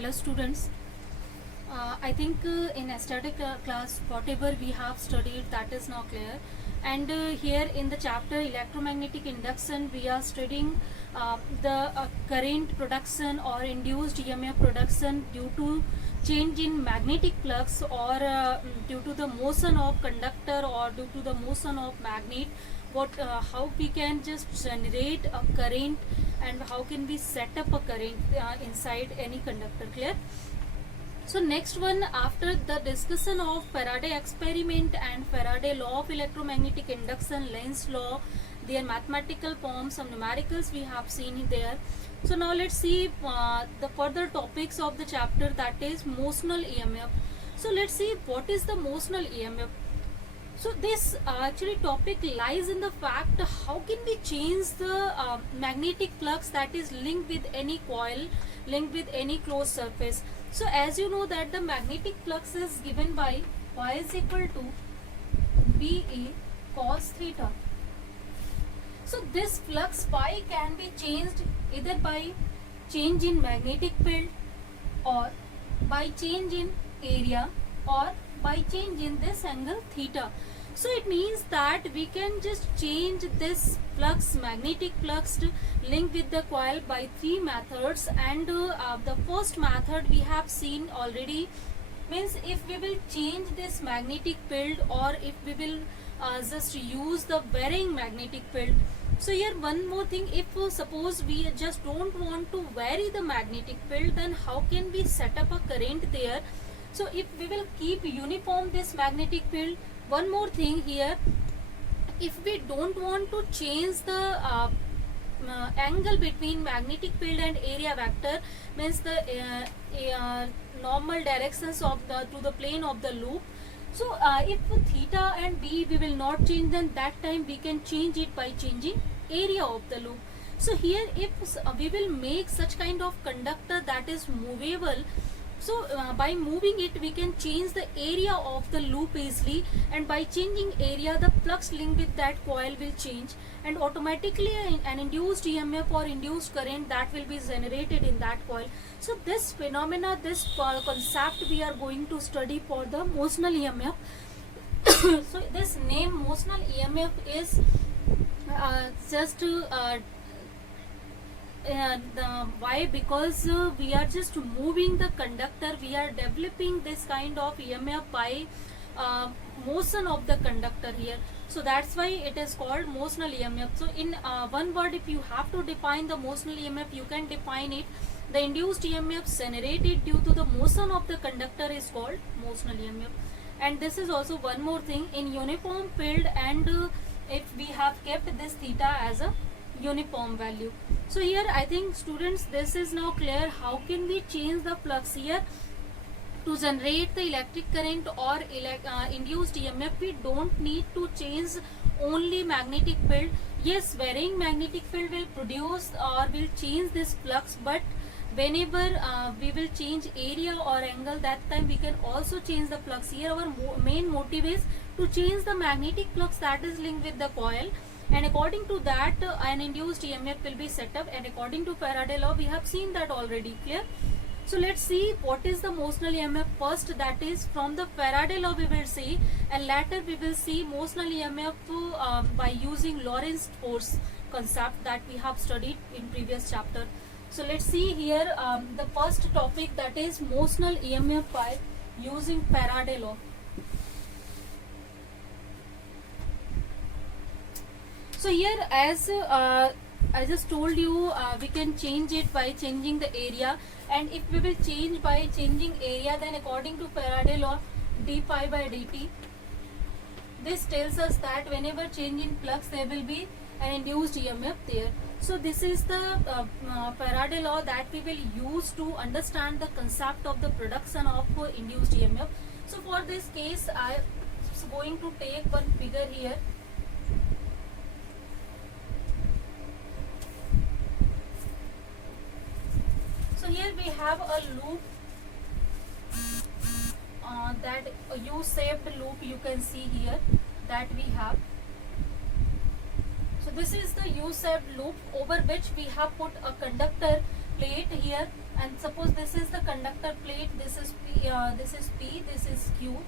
Hello students. I think in static class whatever we have studied that is now clear, and here in the chapter electromagnetic induction we are studying the current production or induced EMF production due to change in magnetic flux or due to the motion of conductor or due to the motion of magnet. How we can just generate a current and how can we set up a current inside any conductor. Clear? So next one, after the discussion of Faraday experiment and Faraday law of electromagnetic induction, Lenz law, their mathematical forms, some numericals we have seen there. So now let's see the further topics of the chapter, that is motional EMF. So let's see what is the motional EMF. So this actually topic lies in the fact how can we change the magnetic flux that is linked with any coil, linked with any closed surface. So as you know that the magnetic flux is given by y is equal to BE cos theta. So this flux phi can be changed either by change in magnetic field or by change in area or by change in this angle theta. So it means that we can just change this flux, magnetic flux, to link with the coil by three methods, and the first method we have seen already, means if we will change this magnetic field or if we will just use the varying magnetic field. So here one more thing, if suppose we just don't want to vary the magnetic field, then how can we set up a current there? So if we will keep uniform this magnetic field, one more thing here, if we don't want to change the angle between magnetic field and area vector, means the normal directions of the to the plane of the loop. So if theta and b we will not change, then that time we can change it by changing area of the loop. So here if we will make such kind of conductor that is movable, so by moving it we can change the area of the loop easily, and by changing area the flux link with that coil will change, and automatically an induced EMF or induced current that will be generated in that coil. So this phenomena, this concept we are going to study for the motional EMF. So this name motional EMF is just why? Because we are just moving the conductor, we are developing this kind of EMF by motion of the conductor here. So that's why it is called motional EMF. So in one word, if you have to define the motional EMF, you can define it: the induced EMF generated due to the motion of the conductor is called motional EMF. And this is also one more thing, in uniform field, and if we have kept this theta as a uniform value. So here I think students this is now clear how can we change the flux here to generate the electric current or induced EMF. We don't need to change only magnetic field. Yes, varying magnetic field will produce or will change this flux, but whenever we will change area or angle, that time we can also change the flux. Here our main motive is to change the magnetic flux that is linked with the coil, and according to that an induced EMF will be set up, and according to Faraday law we have seen that already. Clear? So let's see what is the motional EMF first, that is from the Faraday law we will see, and later we will see motional EMF by using Lorentz force concept that we have studied in previous chapter. So let's see here the first topic, that is motional EMF by using Faraday law. So here as I just told you, we can change it by changing the area, and if we will change by changing area, then according to Faraday law d phi by dt, this tells us that whenever change in flux there will be an induced EMF there. So this is the Faraday law that we will use to understand the concept of the production of induced EMF. So for this case I am going to take one figure here. So here we have a loop, that U-shaped loop you can see here that we have. So this is the U-shaped loop over which we have put a conductor plate here, and suppose this is the conductor plate, this is P, this is Q,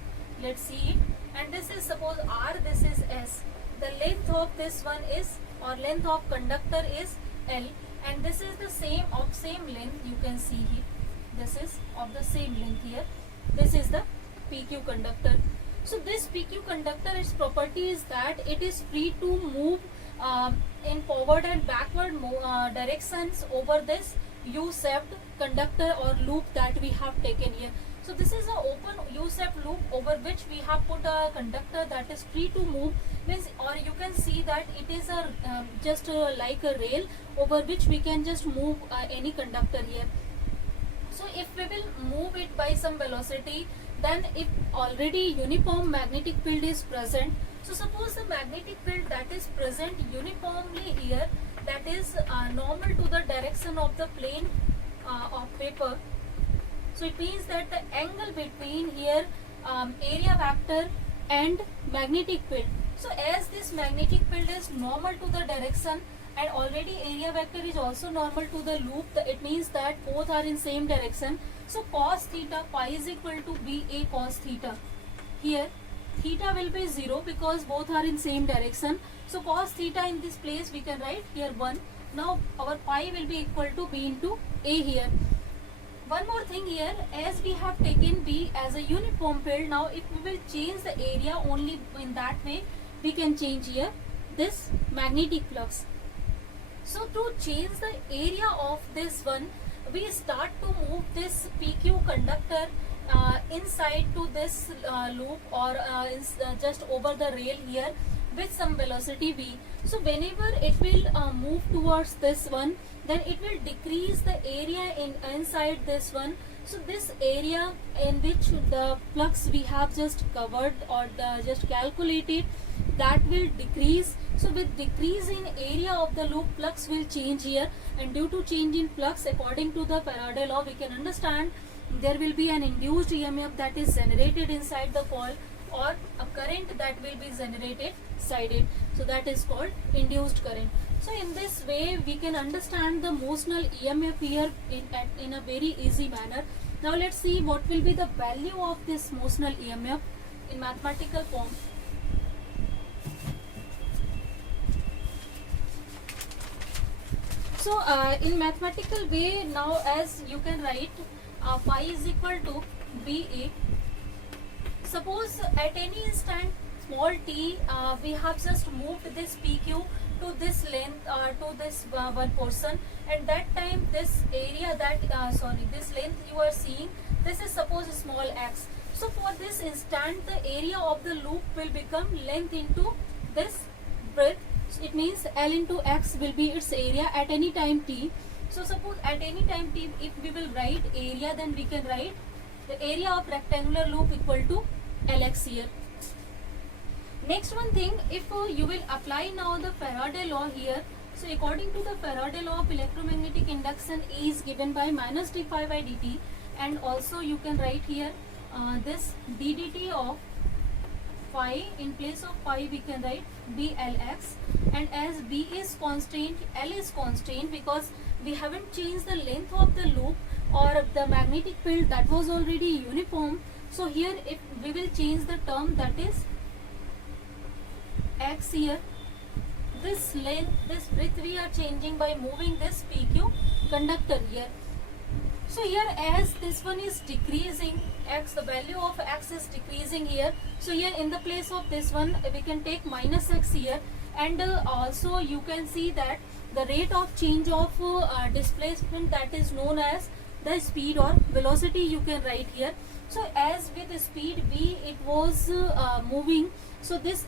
let's see it, and this is suppose R, this is S. The length of this one is, or length of conductor is L, and this is the same length, you can see here, this is of the same length here. This is the PQ conductor. So this PQ conductor, its property is that it is free to move in forward and backward directions over this U-shaped conductor or loop that we have taken here. So this is an open U-shaped loop over which we have put a conductor that is free to move, means, or you can see that it is a just like a rail over which we can just move any conductor here. So if we will move it by some velocity, then if already uniform magnetic field is present, so suppose the magnetic field that is present uniformly here, that is normal to the direction of the plane of paper. So it means that the angle between here area vector and magnetic field. So as this magnetic field is normal to the direction and already area vector is also normal to the loop, it means that both are in same direction. So cos theta phi is equal to BA cos theta. Here theta will be 0 because both are in same direction. So cos theta in this place we can write here 1. Now our phi will be equal to B into A here. One more thing here, as we have taken B as a uniform field, now if we will change the area only in that way, we can change here this magnetic flux. So to change the area of this one, we start to move this PQ conductor inside to this loop, or just over the rail here with some velocity v. So whenever it will move towards this one, then it will decrease the area inside this one. So this area in which the flux we have just covered or just calculated, that will decrease. So with decrease in area of the loop, flux will change here, and due to change in flux, according to the Faraday law, we can understand there will be an induced EMF that is generated inside the coil, or a current that will be generated sided. So that is called induced current. So in this way we can understand the motional EMF here in a very easy manner. Now let's see what will be the value of this motional EMF in mathematical form. So in mathematical way, now as you can write phi is equal to BA. Suppose at any instant small t, we have just moved this PQ to this length, to this one portion. At that time, this area that this length you are seeing, this is suppose small x. So for this instant, the area of the loop will become length into this breadth. So it means L into x will be its area at any time t. So suppose at any time t, if we will write area, then we can write the area of rectangular loop equal to Lx here. Next one thing, if you will apply now the Faraday law here. So according to the Faraday law of electromagnetic induction, E is given by minus d phi by dt, and also you can write here this ddt of phi, in place of phi we can write blx, and as b is constant, L is constant, because we haven't changed the length of the loop or the magnetic field, that was already uniform. So here if we will change the term, that is x here, this length, this width we are changing by moving this PQ conductor here. So here as this one is decreasing, x, the value of x is decreasing here. So here in the place of this one we can take minus x here, and also you can see that the rate of change of displacement, that is known as the speed or velocity, you can write here. So as with the speed v it was moving, so this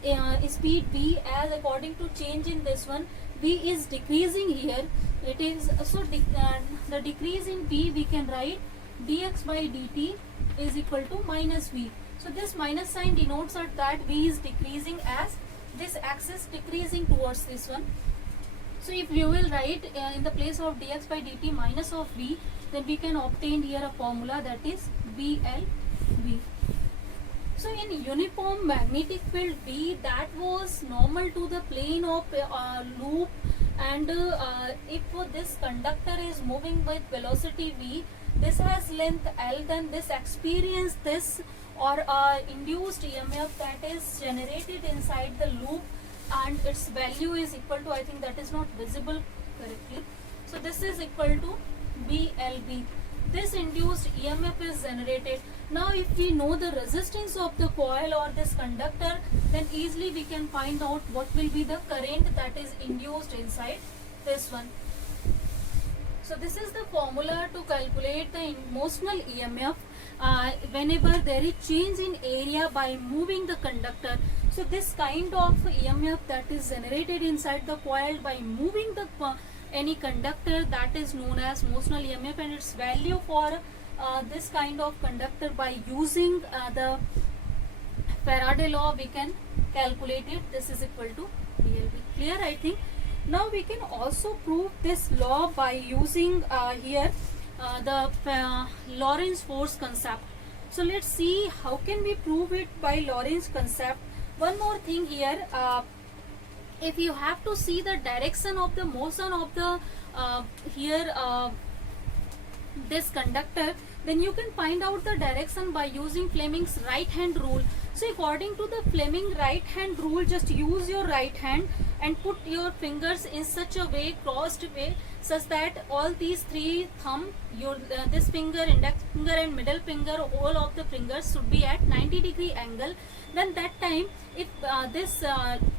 speed v, as according to change in this one, v is decreasing here. It is so the decrease in v we can write dx by dt is equal to minus v. So this minus sign denotes that v is decreasing as this axis decreasing towards this one. So if you will write in the place of dx by dt minus of v, then we can obtain here a formula, that is BLV. So in uniform magnetic field V, that was normal to the plane of loop and if this conductor is moving with velocity v, this has length L, then this experience this or induced EMF that is generated inside the loop, and its value is equal to, I think that is not visible correctly, so this is equal to BLB. This induced EMF is generated. Now if we know the resistance of the coil or this conductor, then easily we can find out what will be the current that is induced inside this one. So this is the formula to calculate the motional EMF whenever there is change in area by moving the conductor. So this kind of EMF that is generated inside the coil by moving the any conductor, that is known as motional EMF, and its value for this kind of conductor by using the Faraday law we can calculate it. This is equal to BLB. Clear, I think. Now we can also prove this law by using here the Lorentz force concept. So let's see how can we prove it by Lorentz concept. One more thing here, if you have to see the direction of the motion of the this conductor, then you can find out the direction by using Fleming's right hand rule. So according to the Fleming right hand rule, just use your right hand and put your fingers in such a way, crossed way, such that all these three thumb, your this finger, index finger and middle finger, all of the fingers should be at 90-degree angle. Then that time, if this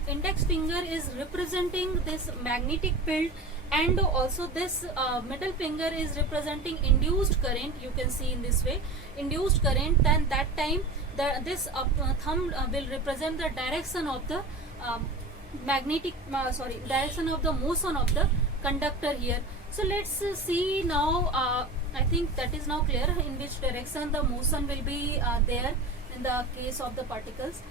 index finger is representing this magnetic field, and also this middle finger is representing induced current, you can see in this way, induced current, then that time this thumb will represent the direction of the direction of the motion of the conductor here. So let's see now, I think that is now clear in which direction the motion will be there in the case of the particles.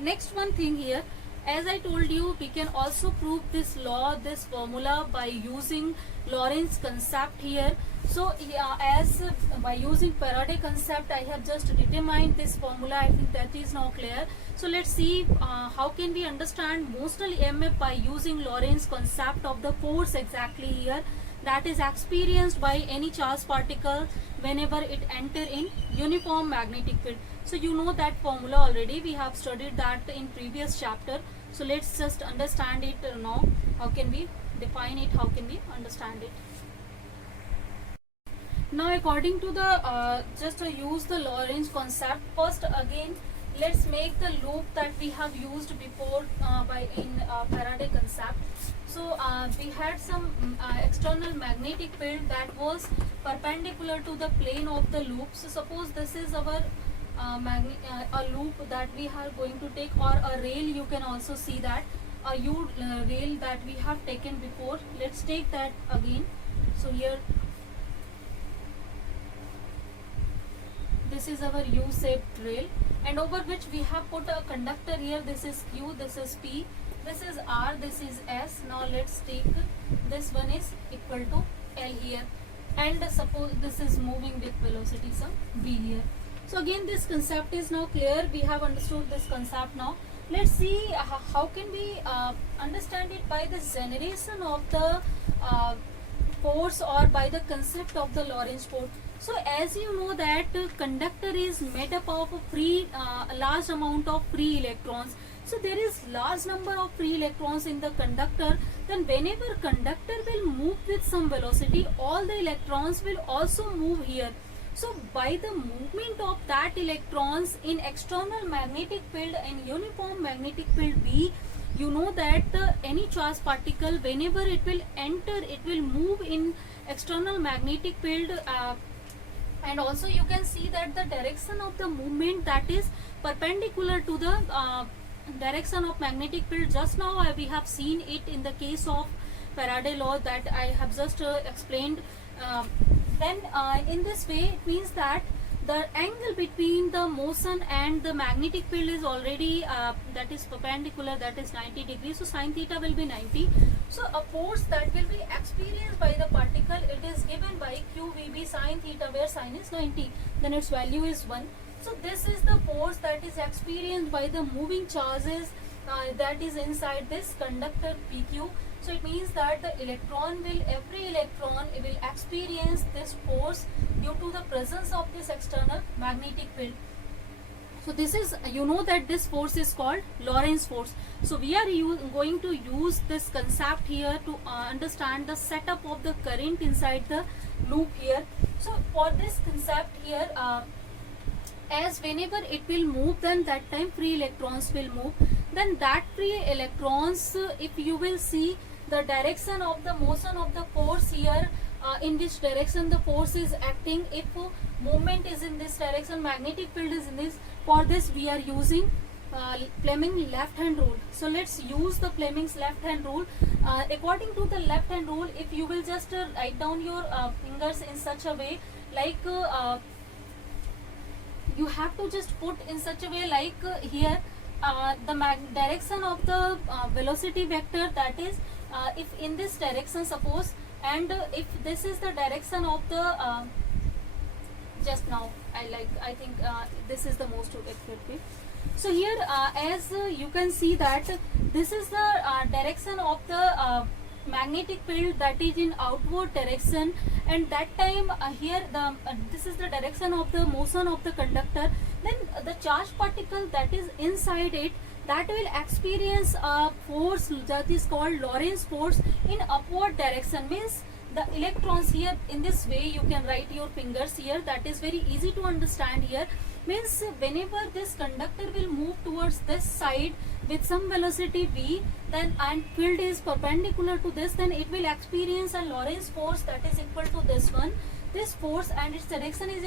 Next one thing here, as I told you, we can also prove this law, this formula by using Lorentz concept here. So as by using Faraday concept, I have just determined this formula. I think that is now clear. So let's see how can we understand motional EMF by using Lorentz concept of the force exactly here, that is experienced by any charged particle whenever it enter in uniform magnetic field. So you know that formula already, we have studied that in previous chapter. So let's just understand it now. How can we define it? How can we understand it? Now according to the just use the Lorentz concept. First again, let's make the loop that we have used before by in Faraday concept. So we had some external magnetic field that was perpendicular to the plane of the loop. So suppose this is our a loop that we are going to take, or a rail, you can also see that a rail that we have taken before. Let's take that again. So here this is our U-shaped rail, and over which we have put a conductor here. This is Q, this is P, this is R, this is S. Now let's take this one is equal to L here, and suppose this is moving with velocity some V here. So again this concept is now clear. We have understood this concept now. Let's see how can we understand it by the generation of the force, or by the concept of the Lorentz force. So as you know that conductor is made up of a large amount of free electrons. So there is large number of free electrons in the conductor. Then whenever conductor will move with some velocity, all the electrons will also move here. So by the movement of that electrons in external magnetic field and uniform magnetic field B, you know that any charged particle, whenever it will enter, it will move in external magnetic field, and also you can see that the direction of the movement that is perpendicular to the direction of magnetic field. Just now we have seen it in the case of Faraday law that I have just explained. Then in this way, it means that the angle between the motion and the magnetic field is already that is perpendicular, that is 90 degrees. So sin theta will be 90. So a force that will be experienced by the particle, it is given by QVB sin theta, where sin is 90, then its value is 1. So this is the force that is experienced by the moving charges that is inside this conductor PQ. So it means that the every electron will experience this force due to the presence of this external magnetic field. So this is, you know that this force is called Lorentz force. So we are going to use this concept here to understand the setup of the current inside the loop here. So for this concept here, as whenever it will move, then that time free electrons will move. Then that free electrons, if you will see the direction of the motion of the force here, in which direction the force is acting, if movement is in this direction, magnetic field is in this. For this we are using Fleming left hand rule. So let's use the Fleming's left hand rule. According to the left hand rule, if you will just write down your fingers in such a way, like you have to just put in such a way, like here the direction of the velocity vector, that is if in this direction suppose, and if this is the direction of the just now I think this is the most effective. So here as you can see that this is the direction of the magnetic field, that is in outward direction, and that time here the this is the direction of the motion of the conductor. Then the charged particle that is inside it, that will experience a force that is called Lorentz force in upward direction. Means the electrons here, in this way you can write your fingers here, that is very easy to understand here. Means whenever this conductor will move towards this side with some velocity v, then and field is perpendicular to this, then it will experience a Lorentz force that is equal to this one. This force and its direction is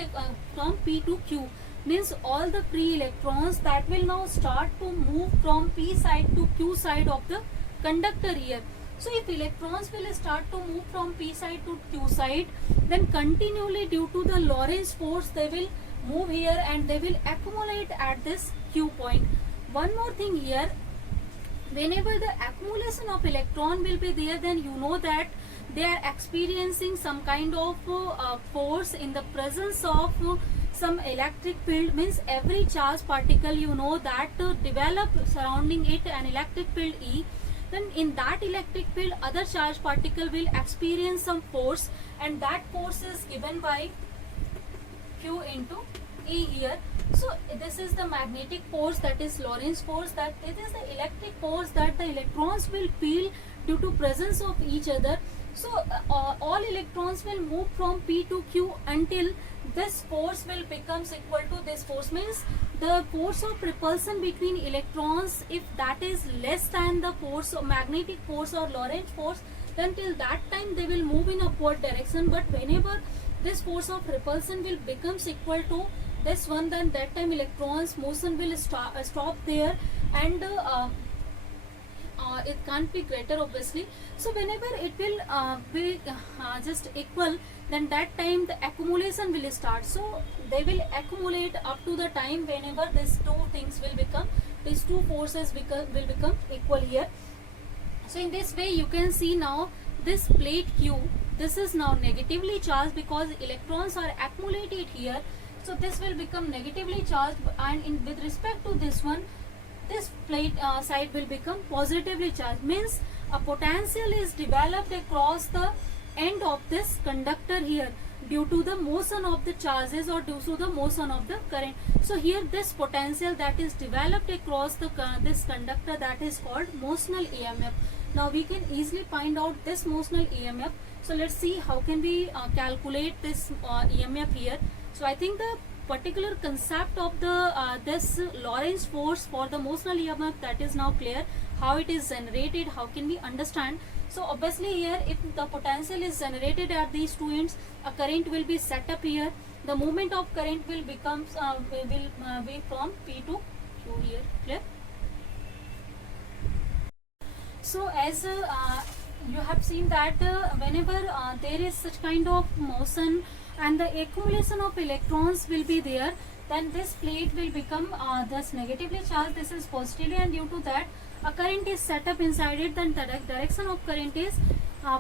from P to Q. Means all the free electrons that will now start to move from P side to Q side of the conductor here. So if electrons will start to move from P side to Q side, then continually due to the Lorentz force they will move here and they will accumulate at this Q point. One more thing here, whenever the accumulation of electron will be there, then you know that they are experiencing some kind of force in the presence of some electric field. Means every charged particle, you know that develop surrounding it an electric field E. Then in that electric field other charged particle will experience some force, and that force is given by Q into E here. So this is the magnetic force, that is Lorentz force, that it is the electric force that the electrons will feel due to presence of each other. So all electrons will move from P to Q until this force will becomes equal to this force. Means the force of repulsion between electrons, if that is less than the force of magnetic force or Lorentz force, then till that time they will move in upward direction. But whenever this force of repulsion will becomes equal to this one, then that time electrons motion will stop there, and it can't be greater obviously. So whenever it will be just equal, then that time the accumulation will start. So they will accumulate up to the time whenever these two things will become, these two forces will become equal here. So in this way you can see now this plate Q, this is now negatively charged because electrons are accumulated here. So this will become negatively charged, and with respect to this one, this plate side will become positively charged. Means a potential is developed across the end of this conductor here due to the motion of the charges or due to the motion of the current. So here this potential that is developed across the this conductor, that is called motional EMF. Now we can easily find out this motional EMF. So let's see how can we calculate this EMF here. So I think the particular concept of the this Lorentz force for the motional EMF, that is now clear. How it is generated, how can we understand? So obviously here, if the potential is generated at these two ends, a current will be set up here. The movement of current will becomes will be from P to Q here. Clear? So as you have seen that whenever there is such kind of motion and the accumulation of electrons will be there, then this plate will become thus negatively charged, this is positively, and due to that a current is set up inside it. Then the direction of current is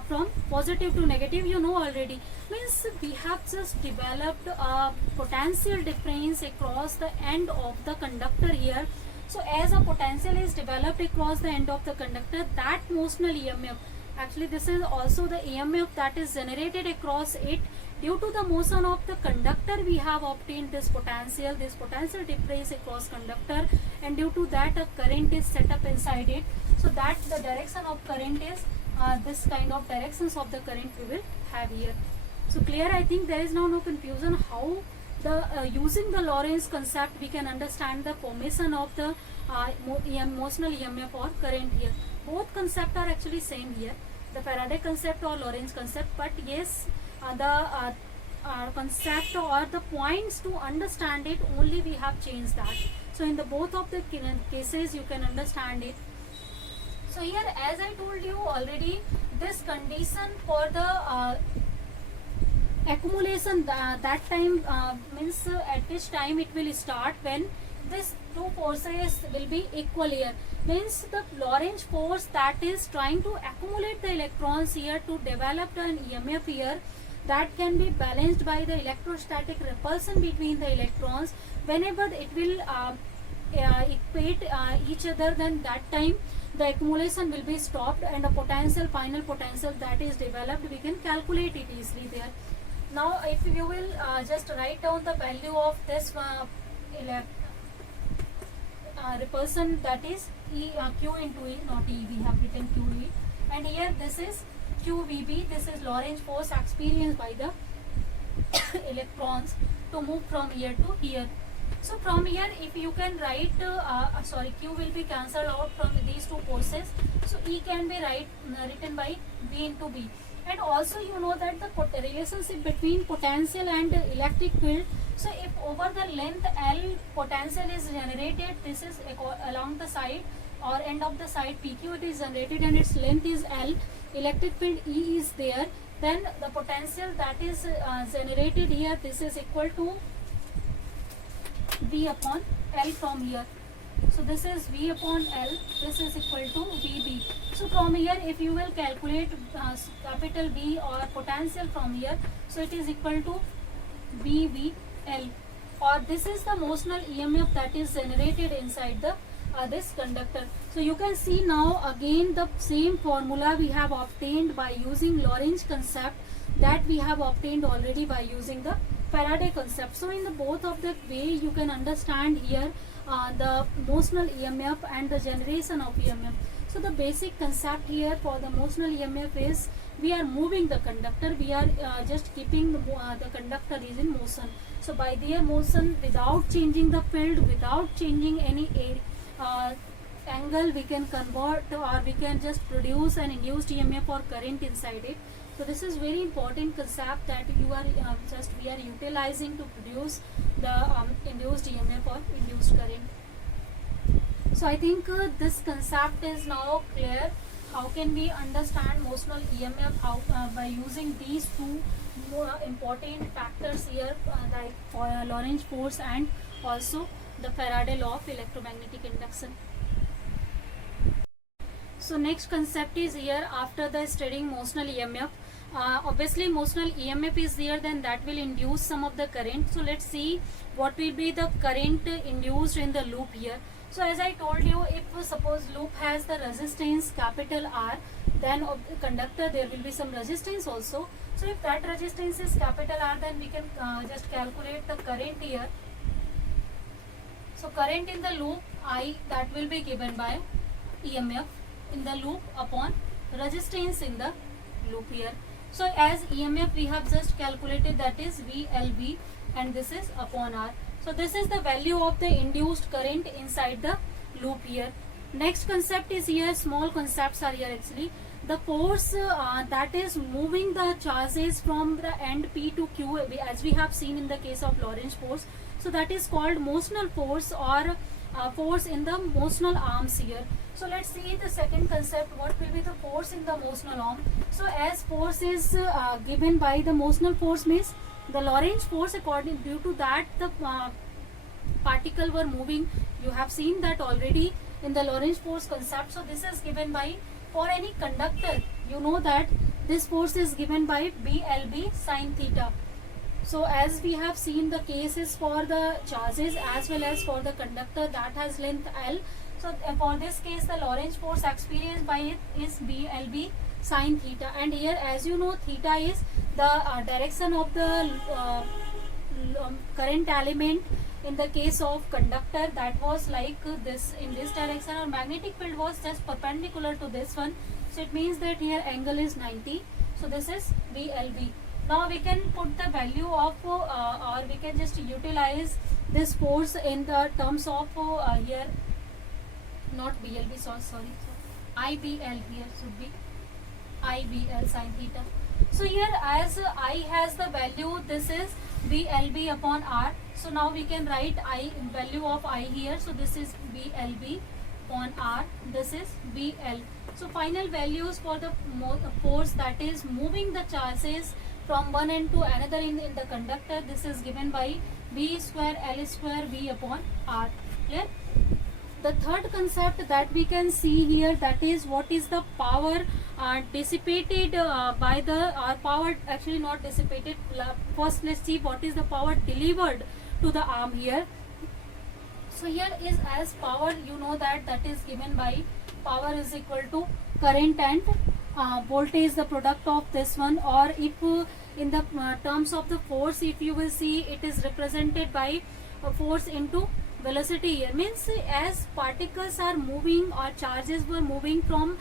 from positive to negative, you know already. Means we have just developed a potential difference across the end of the conductor here. So as a potential is developed across the end of the conductor, that motional EMF, actually this is also the EMF that is generated across it. Due to the motion of the conductor, we have obtained this potential. This potential difference across conductor, and due to that a current is set up inside it. So that the direction of current is this kind of directions of the current we will have here. So clear? I think there is now no confusion how the using the Lorentz concept we can understand the formation of the motional EMF or current here. Both concepts are actually same here, the Faraday concept or Lorentz concept, but yes, the concept or the points to understand it only we have changed that. So in the both of the cases you can understand it. So here, as I told you already, this condition for the accumulation, that time means at which time it will start, when this two forces will be equal here, means the Lorentz force that is trying to accumulate the electrons here to develop an EMF here, that can be balanced by the electrostatic repulsion between the electrons. Whenever it will equate each other, then that time the accumulation will be stopped, and a potential, final potential that is developed, we can calculate it easily there. Now if you will just write down the value of this repulsion, that is Q into E, not E, we have written QE, and here this is QVB, this is Lorentz force experienced by the electrons to move from here to here. So from here, if you can write, Q will be cancelled out from these two forces, so E can be written by V into B. And also you know that the relationship between potential and electric field. So if over the length L potential is generated, this is along the side or end of the side PQ, it is generated and its length is L, electric field E is there, then the potential that is generated here, this is equal to V upon L from here. So this is V upon L, this is equal to VB. So from here, if you will calculate capital B or potential from here, so it is equal to VVL, or this is the motional EMF that is generated inside the this conductor. So you can see now again the same formula we have obtained by using Lorentz concept that we have obtained already by using the Faraday concept. So in the both of the way you can understand here the motional EMF and the generation of EMF. So the basic concept here for the motional EMF is we are moving the conductor, we are just keeping the conductor is in motion. So by their motion, without changing the field, without changing any angle, we can convert or we can just produce an induced EMF or current inside it. So this is very important concept that you are we are utilizing to produce the induced EMF or induced current. So I think this concept is now clear. How can we understand motional EMF? How by using these two more important factors here, like Lorentz force and also the Faraday law of electromagnetic induction. So next concept is here after the studying motional EMF. Obviously motional EMF is there, then that will induce some of the current. So let's see what will be the current induced in the loop here. So as I told you, if suppose loop has the resistance capital R, then of the conductor there will be some resistance also. So if that resistance is capital R, then we can just calculate the current here. So current in the loop I, that will be given by EMF in the loop upon resistance in the loop here. So as EMF we have just calculated, that is VLB, and this is upon R. So this is the value of the induced current inside the loop here. Next concept is here, small concepts are here actually. The force that is moving the charges from the end P to Q, as we have seen in the case of Lorentz force. So that is called motional force or force in the motional arms here. So let's see the second concept, what will be the force in the motional arm. So as force is given by the motional force means the Lorentz force, according due to that the particle were moving. You have seen that already in the Lorentz force concept. So this is given by, for any conductor, you know that this force is given by BLB sin theta. So as we have seen the cases for the charges as well as for the conductor that has length L. So for this case the Lorentz force experienced by it is BLB sine theta, and here as you know theta is the direction of the current element. In the case of conductor that was like this, in this direction, or magnetic field was just perpendicular to this one, so it means that here angle is 90. So this is BLB. Now we can put the value of or we can just utilize this force in the terms of here not BLB, sorry, IBL, here should be IBL sine theta. So here as I has the value, this is BLB upon R. So now we can write I value of I here. So this is BLB upon R. This is BL. So final values for the force that is moving the charges from one end to another in the conductor. This is given by B square L square V upon R. Clear? The third concept that we can see here, that is what is the power dissipated by the power, actually not dissipated. First let's see what is the power delivered to the arm here. So here is as power, you know that is given by power is equal to current and voltage, the product of this one, or if in the terms of the force, if you will see, it is represented by force into velocity here. Means as particles are moving or charges were moving from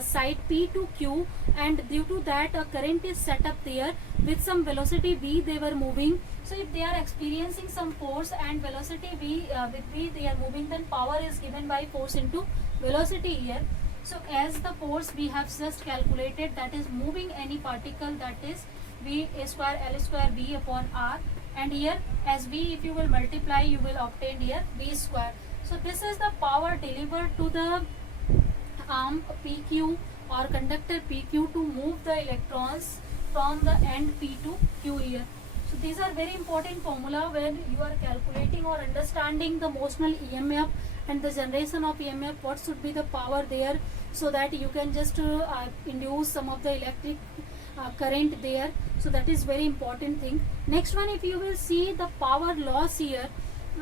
side P to Q, and due to that a current is set up there with some velocity V they were moving. So if they are experiencing some force and velocity V with V they are moving, then power is given by force into velocity here. So as the force we have just calculated, that is moving any particle, that is V square L square V upon R, and here as V if you will multiply you will obtain here V square. So this is the power delivered to the arm PQ or conductor PQ to move the electrons from the end P to Q here. So these are very important formula when you are calculating or understanding the motional EMF and the generation of EMF, what should be the power there, so that you can just induce some of the electric current there. So that is very important thing. Next one, if you will see the power loss here,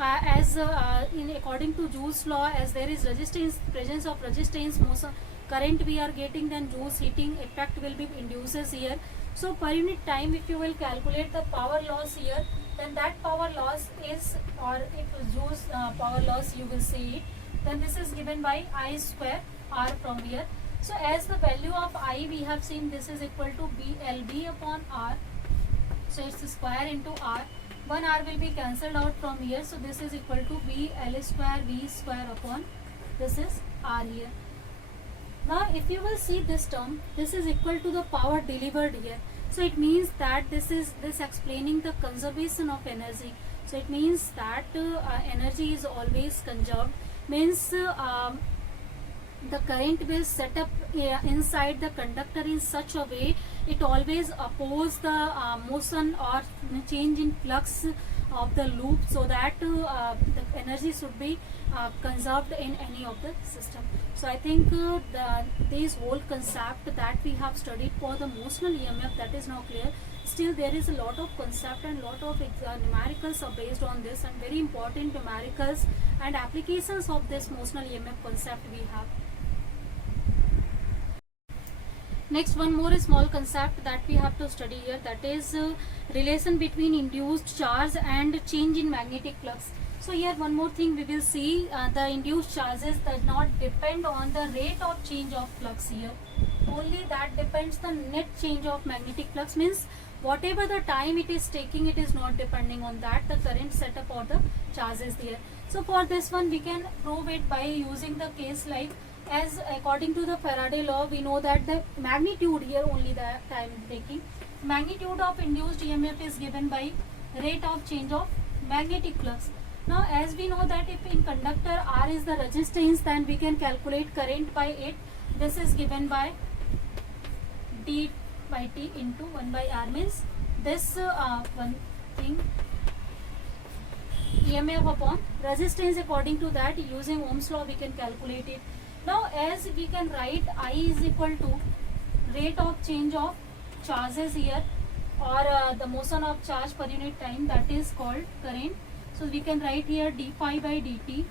as according to Joule's law, as there is resistance, presence of resistance, motion current we are getting, then Joule's heating effect will be induces here. So per unit time if you will calculate the power loss here, then that power loss is, or if Joule's power loss you will see it, then this is given by I square R from here. So as the value of I we have seen, this is equal to BLB upon R. So it's square into R. One R will be cancelled out from here. So this is equal to BL square V square upon this is R here. Now if you will see this term, this is equal to the power delivered here. So it means that this is explaining the conservation of energy. So it means that energy is always conserved. Means the current will set up inside the conductor in such a way it always oppose the motion or change in flux of the loop, so that the energy should be conserved in any of the system. So I think this whole concept that we have studied for the motional EMF, that is now clear. Still there is a lot of concept and lot of numericals are based on this, and very important numericals and applications of this motional EMF concept we have. Next, one more small concept that we have to study here, that is relation between induced charge and change in magnetic flux. So here one more thing we will see, the induced charges does not depend on the rate of change of flux here. Only that depends the net change of magnetic flux, means whatever the time it is taking, it is not depending on that, the current setup or the charges there. So for this one we can prove it by using the case like, as according to the Faraday law, we know that the magnitude here only the time taking. Magnitude of induced EMF is given by rate of change of magnetic flux. Now as we know that if in conductor R is the resistance, then we can calculate current by it. This is given by d by t into 1 by R, means this one thing EMF upon resistance, according to that using Ohm's law we can calculate it. Now as we can write I is equal to rate of change of charges here, or the motion of charge per unit time, that is called current. So we can write here d phi by dt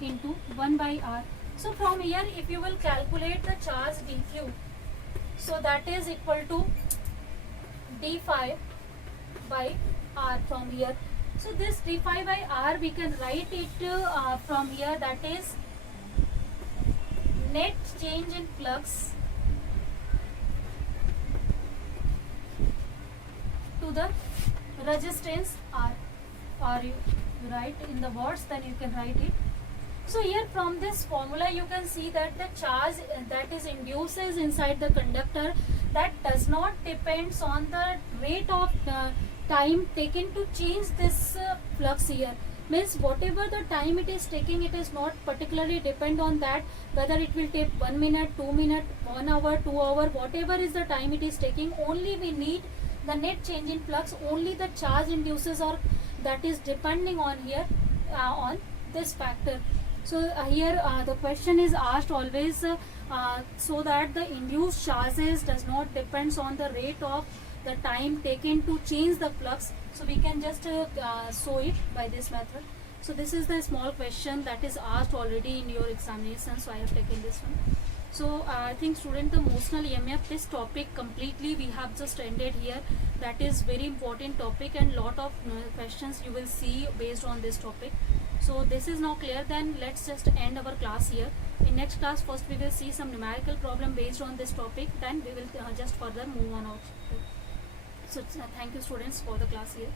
into 1 by r. So from here if you will calculate the charge dq, so that is equal to d phi by r from here. So this d phi by r we can write it from here, that is net change in flux to the resistance r, or you write in the words, then you can write it. So here from this formula you can see that the charge that is induces inside the conductor, that does not depends on the rate of time taken to change this flux here. Means whatever the time it is taking, it is not particularly depend on that, whether it will take 1 minute, 2 minute, 1 hour, 2 hour, whatever is the time it is taking, only we need the net change in flux, only the charge induces, or that is depending on here on this factor. So here the question is asked always so that the induced charges does not depends on the rate of the time taken to change the flux. So we can just show it by this method. So this is the small question that is asked already in your examination, so I have taken this one. So I think student, the motional EMF, this topic completely we have just ended here. That is very important topic, and lot of questions you will see based on this topic. So this is now clear, then let's just end our class here. In next class, first we will see some numerical problem based on this topic, then we will just further move on out. So thank you students for the class here.